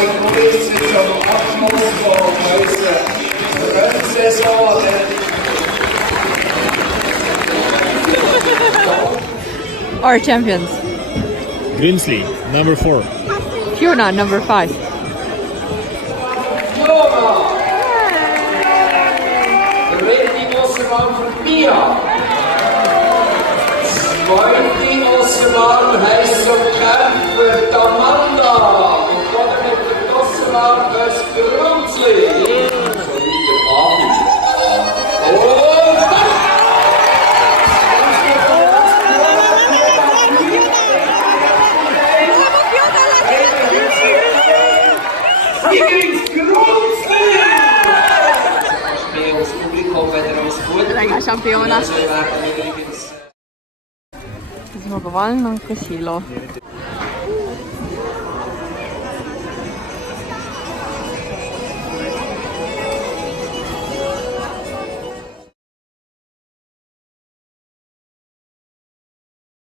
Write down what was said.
kleine Kulisse zum Abschluss von unserer Rennsaison. Our champions. Grimsley, number 4. Fiona, number 5. Fiona! Der dritte Ossermann für Mia. Zweite Ossermann heisst zum Kämpfer die Amanda. Und dann mit dem Ossermann das Grunzli. So wie der Abi. Lega Championa. Smo govalno kosilo.